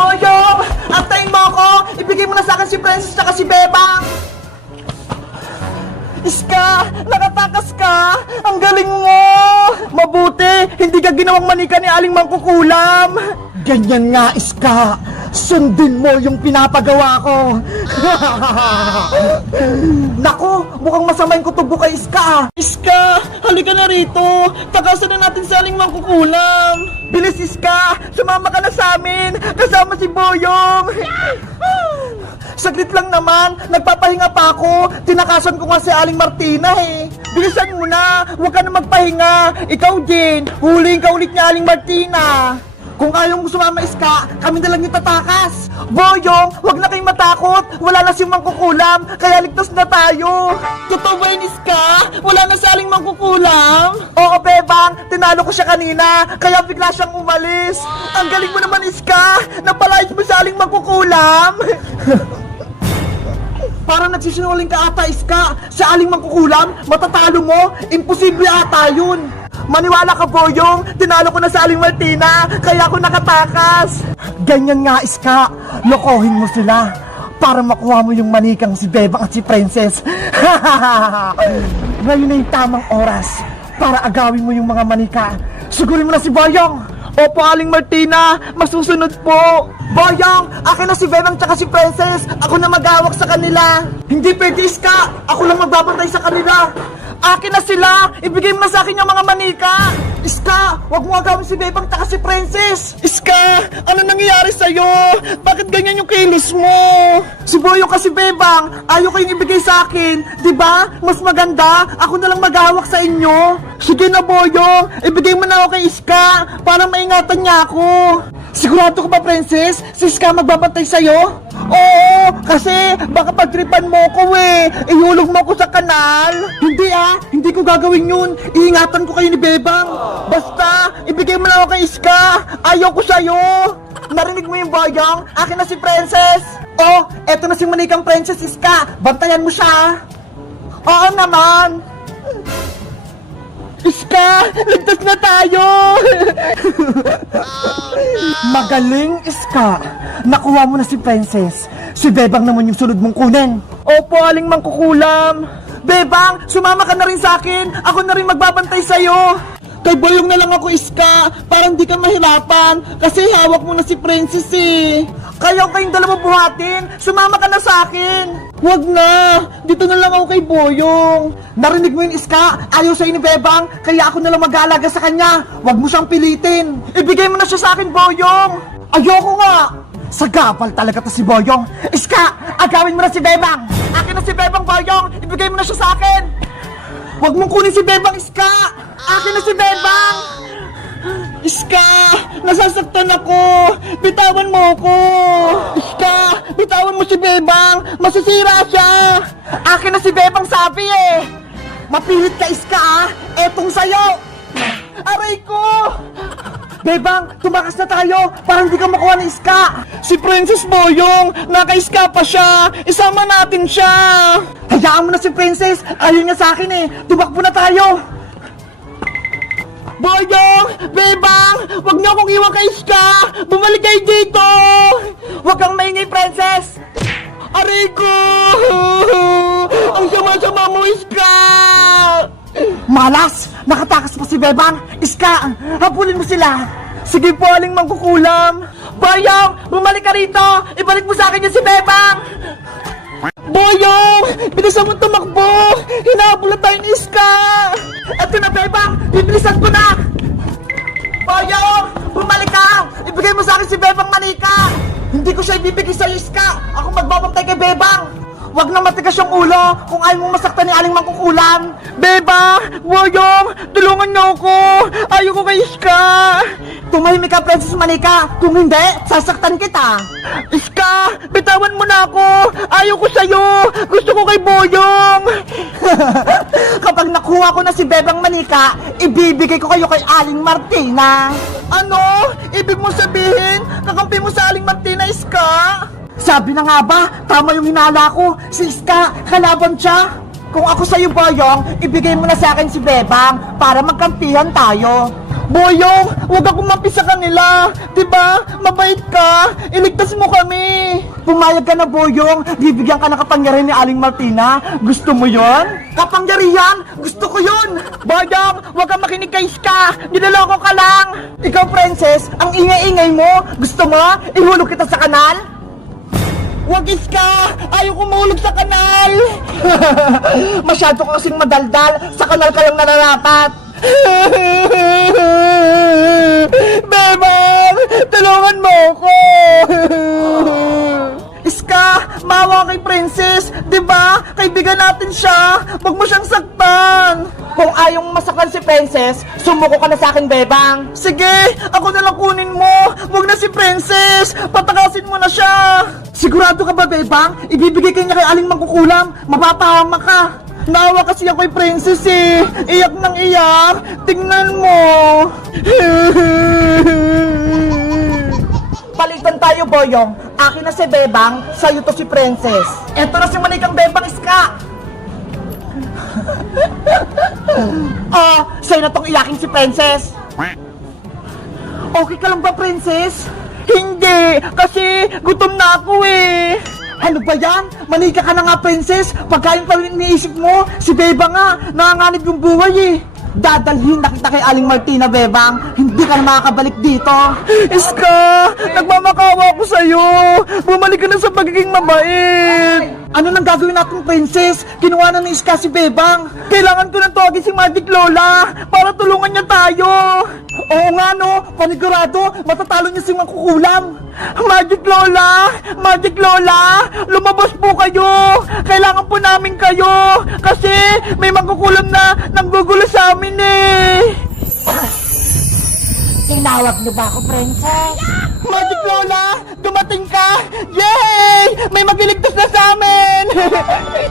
Boyong! Antayin mo ako! Ibigay mo na sa akin si Princess at si Bebang! Iska! Nakatakas ka! Ang galing mo! Mabuti! Hindi ka ginawang manika ni Aling Mangkukulam! Ganyan nga, Iska! Sundin mo yung pinapagawa ko! Naku! Mukhang masama yung kutubo kay Iska! Iska! Halika na rito! Takasan na natin si Aling Mangkukulam! Bilis, Iska! Sumama ka na sa amin! Kasama si Boyong! Saglit lang naman, nagpapahinga pa ako. Tinakasan ko nga si Aling Martina eh. Bilisan mo na, huwag ka na magpahinga. Ikaw din, huliin ka ulit ni Aling Martina. Kung ayaw mo sumama, Iska, kami na lang yung tatakas. Boyong, huwag na kayong matakot. Wala na si Mangkukulam, kaya ligtas na tayo. Totoo ba yun, Iska? Wala na si Aling Mangkukulam? Oo, Bebang, tinalo ko siya kanina, kaya bigla siyang umalis. Ang galing mo naman, Iska. Napalayas mo si Aling Mangkukulam. Parang nagsisinungaling ka ata, Iska. Sa Aling Mangkukulam, matatalo mo? Imposible ata yun. Maniwala ka, Boyong. Tinalo ko na sa Aling Martina, kaya ako nakatakas. Ganyan nga, Iska. Lokohin mo sila para makuha mo yung manikang si Bebang at si Princess. Ngayon na yung tamang oras para agawin mo yung mga manika. Sigurin mo na si Boyong. Opo, Aling Martina, masusunod po. Boyong, akin na si Bebang tsaka si Princess. Ako na mag-awak sa kanila. Hindi pwede, Iska. Ako lang magbabantay sa kanila. Akin na sila. Ibigay mo na sa akin yung mga manika. Iska, wag mo agawin si Bebang tsaka si Princess. Iska, ano nangyayari sa'yo? Bakit ganyan yung kilos mo? Si Boyong kasi Bebang, ayaw kayong ibigay sa akin. Diba? Mas maganda, ako na lang mag-awak sa inyo. Sige na, Boyong. Ibigay mo na ako kay Iska para maingatan niya ako. Sigurado ka ba, Princess? Si Iska magbabantay sa'yo? Oo, kasi baka pagtripan mo ko eh. Ihulog mo ko sa kanal. Hindi hindi ko gagawin yun. Iingatan ko kayo ni Bebang. Basta, ibigay mo na ako kay Iska. Ayaw ko sa'yo. Narinig mo yung Boyong? Akin na si Princess. Oh, eto na si manikang Princess, Iska. Bantayan mo siya. Oo naman. Iska, ligtas na tayo! Magaling, Iska. Nakuha mo na si Princess. Si Bebang naman yung sunod mong kunin. Opo, Aling Mangkukulam. Bebang, sumama ka na rin sa akin. Ako na rin magbabantay sa'yo. Kay Boyong na lang ako, Iska, para hindi ka mahirapan. Kasi hawak mo na si Princess eh. Kayo kayong dalawa buhatin. Sumama ka na sa akin. Huwag na. Dito na lang ako kay Boyong. Narinig mo yun, Iska? Ayaw sa'yo ni Bebang, kaya ako na lang mag-aalaga sa kanya. Huwag mo siyang pilitin. Ibigay mo na siya sa akin, Boyong. Ayoko nga. Sagapal talaga to si Boyong. Iska, agawin mo na si Bebang. Akin na si Bebang, Boyong. Ibigay mo na siya sa akin. Huwag mong kunin si Bebang, Iska. Akin na si Bebang. Iska, nasasaktan ako. Bitawan mo ako. Iska, bitawan mo si Bebang. Masisira siya. Akin na si Bebang, sabi eh. Mapilit ka, Iska. Etong sayo. Aray ko. Bebang, tumakas na tayo para hindi ka makuha ng Iska. Si Princess Boyong, naka-Iska pa siya. Isama natin siya. Hayaan mo na si Princess. Ayaw niya sa akin eh. Tumakbo na tayo. Boyong! Bebang! Huwag niyo akong iwan kay Iska! Bumalik kayo dito! Huwag kang maingay, Princess! Aray ko! Ang sama-sama mo, Iska! Malas! Nakatakas pa si Bebang! Iska! Habulin mo sila! Sige po, Aling Mangkukulam! Boyong! Bumalik ka rito! Ibalik mo sa akin yung si Bebang! Boyong! Bilisan mo tumakbo! Hinahabol na tayo ni Iska! Eto na, Bebang! Bibilisan ko na! Boyong! Bumalik ka! Ibigay mo sa akin si Bebang manika! Hindi ko siya ibibigay sa Iska! Ako magbabantay kay Bebang! Huwag na matigas yung ulo kung ayaw mong masaktan ni Aling Mangkukulam! Bebang! Boyong! Tulungan niyo ako! Ayaw ko kay Iska! Tumahimik ka, Princess Manika! Kung hindi, sasaktan kita! Iska! Bitawan mo na ako! Ayaw ko sa'yo! Gusto ko kay Boyong! Kapag nakuha ko na si Bebang Manika, ibibigay ko kayo kay Aling Martina! Ano? Ibig mo sabihin, kakampi mo sa Aling Martina, Iska? Sabi na nga ba, tama yung hinala ko. Si Iska, kalaban siya. Kung ako sa'yo, Boyong, ibigay mo na sa akin si Bebang para magkampihan tayo. Boyong, huwag akong mapi sa kanila. Diba? Mabait ka. Iligtas mo kami. Pumayag ka na, Boyong. Bibigyan ka ng kapangyarihan ni Aling Martina. Gusto mo yon? Kapangyarihan? Gusto ko yon. Boyong, huwag kang makinig kay Iska. Niloloko ka lang. Ikaw, Princess, ang ingay-ingay mo. Gusto mo? Ihulog kita sa kanal? Wag, Iska! Ayaw ko mahulog sa kanal! Masyado ka kasing madaldal. Sa kanal ka lang nararapat. Bebang! Tulungan mo ako! Iska! Maawa kay Princess! Diba? Kaibigan natin siya! Huwag mo siyang saktan! Kung ayaw mong masaktan si Princess, sumuko ka na sa akin, Bebang! Sige! Ako na lang kunin mo! Huwag na si Princess! Patakasin mo na siya! Sigurado ka ba, Bebang? Ibibigay ka niya kay Aling Mangkukulam! Mapapahama ka! Naawa kasi ako kay Princess eh! Iyak nang iyak! Tingnan mo! Palitan tayo, Boyong. Akin na si Bebang, sa'yo to si Princess. Eto na si Manikang Bebang, Iska! Oh, sa'yo na tong iyakin si Princess. Okay ka lang ba, Princess? Hindi, kasi gutom na ako eh. Ano ba yan? Manika ka na nga, Princess. Pagkain pa rin iniisip mo, si Bebang nga, nanganganib yung buhay eh. Dadalhin na kita kay Aling Martina, Bebang. Hindi ka na makakabalik dito. Iska, nagmamakawa ko sa'yo. Bumalik ka na sa pagiging mabait. Ano nang gagawin natin, Princess? Kinuha na ni Iska si Bebang. Kailangan ko nang tawagin si Magic Lola para tulungan niya tayo. Oo nga no, panigurado, matatalo niya si Mangkukulam. Magic Lola! Magic Lola! Lumabas po kayo! Kailangan po namin kayo! Kasi may Mangkukulam na nanggugulo sa amin eh! Tinawag niyo ba ako, Princess? Magic Lola! Dumating ka! Yay! May magliligtas na sa amin!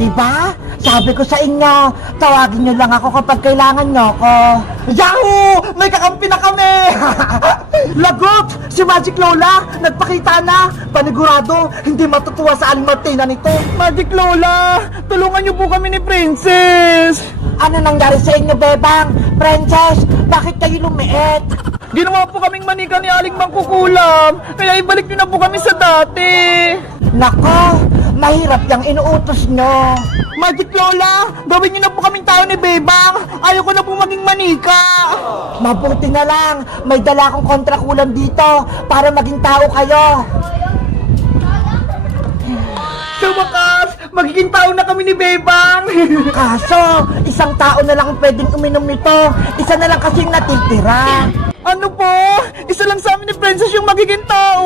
Diba? Sabi ko sa inyo, tawagin niyo lang ako kapag kailangan niyo ako. Yahoo! May kakampi na kami! Lagot! Si Magic Lola! Nagpakita na! Panigurado, hindi matutuwa sa Aling Martina nito! Magic Lola! Tulungan niyo po kami ni Princess! Ano nangyari sa inyo, Bebang? Princess, bakit kayo lumiit? Ginawa po kaming manika ni Aling Mangkukulam! Kaya ibalik niyo na po kami sa dati! Nako, mahirap yung inuutos nyo. Magic Lola! Gawin niyo na po kaming tao ni Bebang! Ayoko na po maging manika! Mabuti na lang, may dala akong kontrakulam dito para maging tao kayo. Sa wakas, magiging tao na kami ni Bebang! Kaso, isang tao na lang ang pwedeng uminom nito. Isa na lang kasing natitira. Ano po? Isa lang sa amin ni Princess yung magiging tao?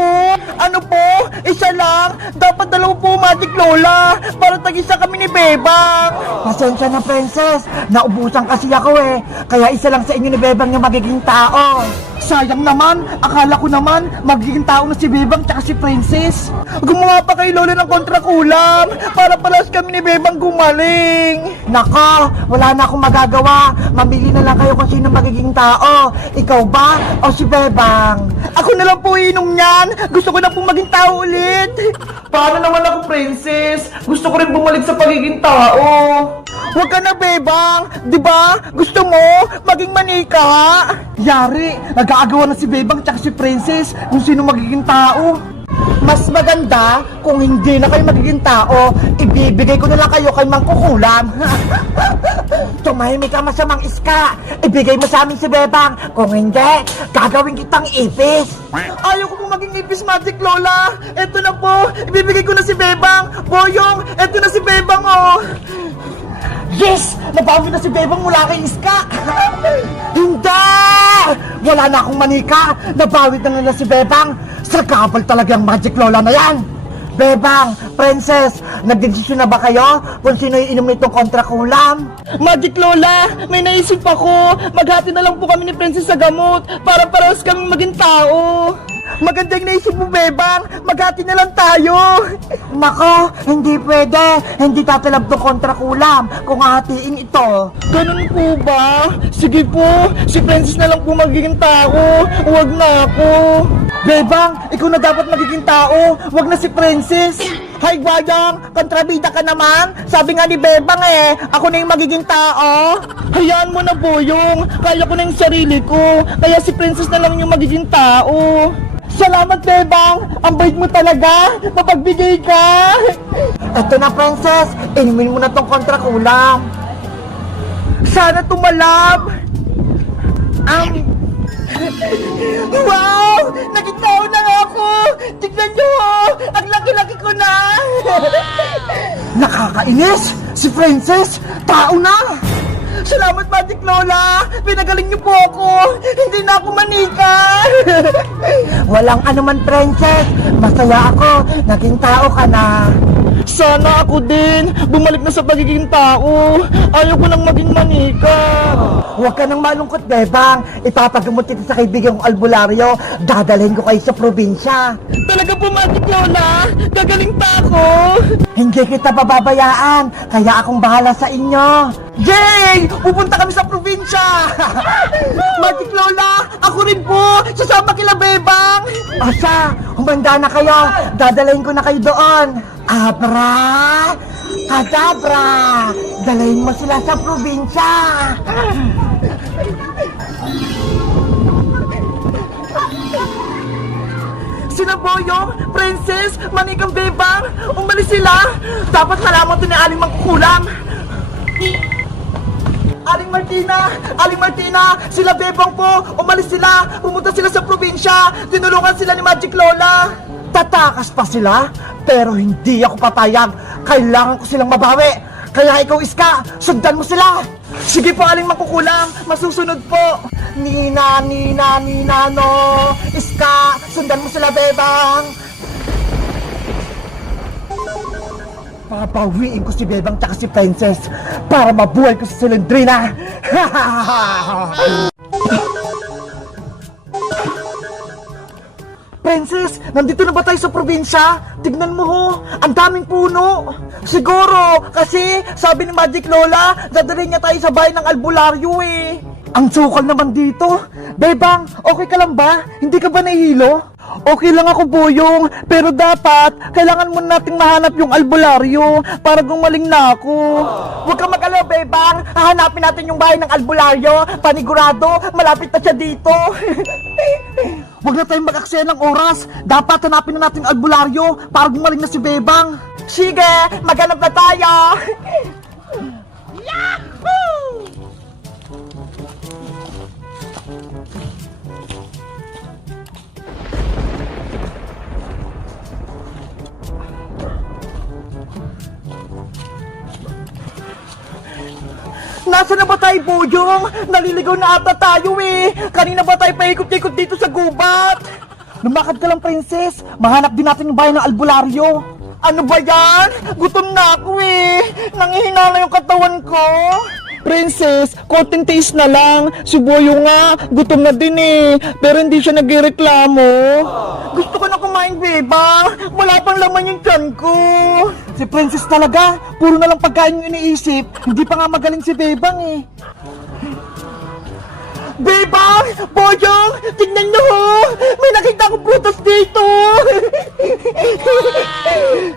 Ano po? Isa lang? Dapat dalawa po, Magic Lola, para tag-isa kami ni Bebang! Pasensya na, Princess. Naubusan kasi ako eh. Kaya isa lang sa inyo ni Bebang yung magiging tao. Sayang naman, akala ko naman magiging tao na si Bebang tsaka si Princess. Gumawa pa kay Lola ng kontrakulam para palas kami ni Bebang gumaling. Nako, wala na akong magagawa. Mamili na lang kayo kung sino magiging tao. Ikaw ba o si Bebang? Ako na lang po inom niyan. Gusto ko na po maging tao ulit. Paano naman ako, Princess? Gusto ko rin bumalik sa pagiging tao. Huwag ka na, Bebang. Diba? Gusto mo maging manika? Yari, nag-aagawa na si Bebang tsaka si Princess kung sino magiging tao. Mas maganda kung hindi na kayo magiging tao, ibibigay ko na lang kayo kay Mangkukulam. Tumahimik ka, masamang Iska. Ibigay mo sa amin si Bebang. Kung hindi, gagawin kitang ipis. Ayaw ko po maging ipis, Magic Lola. Eto na po, ibibigay ko na si Bebang. Boyong, eto na si Bebang, oh. Yes! Nabawi na si Bebang mula kay Iska. Hindi! Wala na akong manika. Nabawi na nila si Bebang. Sagabal talaga ang Magic Lola na yan. Bebang, Princess, nagdesisyon na ba kayo kung sino yung inom nitong kontrakulam? Magic Lola, may naisip ako. Maghati na lang po kami ni Princess sa gamot para parehas kaming maging tao. Maganda yung naisip mo, Bebang. Maghati na lang tayo. Nako, hindi pwede. Hindi tatalab tong kontrakulam kung hahatiin ito. Ganun po ba? Sige po, si Princess na lang po magiging tao. Huwag na ako. Bebang, ikaw na dapat magiging tao. Huwag na si Princess. Hay, Gwayang! Kontrabida ka naman! Sabi nga ni Bebang ako na yung magiging tao! Hayaan mo na, Boyong! Kaya ko na yung sarili ko! Kaya si Princess na lang yung magiging tao! Salamat, Bebang! Ang bait mo talaga! Mapagbigay ka! Eto na, Princess. Inumin mo na tong kontra kulam. Sana tumalab! Wow! Naging tao na nga ako! Tignan nyo! Ang laki-laki ko na! Nakakainis! Si Princess, tao na! Salamat, Magic Lola! Pinagaling niyo po ako! Hindi na ako manika! Walang anuman, Princess. Masaya ako. Naging tao ka na. Sana ako din! Bumalik na sa pagiging tao! Ayaw ko nang maging manika! Huwag ka nang malungkot, Bebang. Ipapagamot kita sa kaibigan kong albularyo. Dadalhin ko kayo sa probinsya. Talaga po, Magic Lola! Gagaling pa ako! Hindi kita bababayaan. Kaya akong bahala sa inyo. Yay! Pupunta kami sa probinsya! Magic Lola! Ako rin po! Sasama kila Bebang! Asa, humanda na kayo. Dadalhin ko na kayo doon. Abra! Kadabra! Dalhin mo sila sa probinsya! Sina Boyong, Princess, Manikang Bebang, umalis sila! Dapat malaman to ni Aling Mangkukulam! Aling Martina, sila Bebang po, umalis sila, pumunta sila sa probinsya, tinulungan sila ni Magic Lola! Tatakas pa sila, pero hindi ako papayag. Kailangan ko silang mabawi. Kaya ikaw, Iska, sundan mo sila. Sige po, Aling Mangkukulam, masusunod po! Nina, no. Iska, sundan mo sila, Bebang. Papawiin ko si Bebang tsaka si Princess para mabuhay ko si Silendrina. Princess, nandito na ba tayo sa probinsya? Tignan mo ho, ang daming puno. Siguro, kasi sabi ni Magic Lola, dadalhin niya tayo sa bahay ng albularyo Ang sukal naman dito. Bebang, okay ka lang ba? Hindi ka ba nahihilo? Okay lang ako, Boyong, pero dapat, kailangan muna nating mahanap yung albularyo para gumaling na ako. Huwag kang mag-alala, Bebang. Hahanapin natin yung bahay ng albularyo. Panigurado, malapit na siya dito. Huwag na tayong mag-aksaya ng oras. Dapat hanapin na natin yung albularyo para gumaling na si Bebang. Sige, maghanap na tayo. Nasaan na ba tayo, Boyong? Naliligaw na ata tayo Kanina ba tayo paikot-ikot dito sa gubat? Lumakad ka lang, Princess. Mahanap din natin yung bahay ng albularyo. Ano ba yan? Gutom na ako Nangihina na yung katawan ko. Princess, konting taste na lang. Si Boyong nga, gutom na din Pero hindi siya nagreklamo. Gusto ko na kumain, Bebang. Wala pang laman yung tiyan ko. Si Princess talaga. Puro na lang pagkain yung iniisip. Hindi pa nga magaling si Bebang Bebang! Boyong! Tignan nyo May nakita akong prutas dito!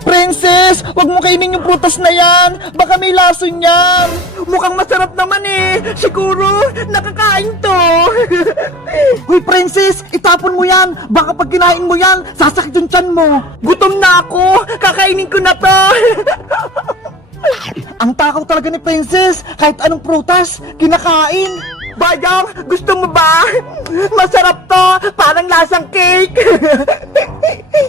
Princess! Huwag mo kainin yung prutas na yan! Baka may lason yan! Mukhang masarap naman Siguro, nakakain to! Hoy, Princess! Itapon mo yan! Baka pag kinain mo yan, sasakit yung tiyan mo! Gutom na ako! Kakainin ko na to! Ang takaw talaga ni Princess! Kahit anong prutas, kinakain! Bayang, gusto mo ba? Masarap to! Parang lasang cake!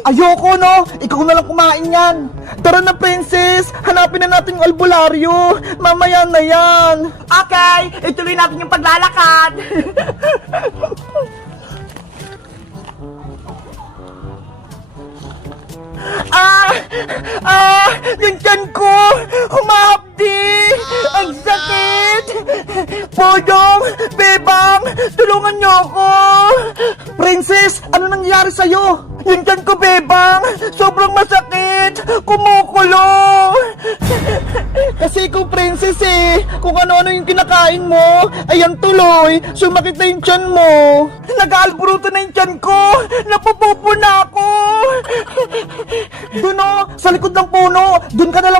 Ayoko, no? Ikaw na lang kumain yan! Tara na, Princess! Hanapin na natin yung albularyo! Mamaya na yan! Okay! Ituloy natin yung paglalakad! Yung tiyan ko! Humahapdi! Ang sakit! Boyong! Bebang! Tulungan niyo ako! Princess, ano nangyari sa'yo? Yung tiyan ko, Bebang, sobrang masakit. Kumukulo. Kasi ikaw, princess eh. Kung ano-ano yung kinakain mo, ayan tuloy, sumakit na yung tiyan mo. Nag-aalburuto na yung tiyan ko. Napupupo na ako. Doon oh, sa likod ng puno. Doon ka na lang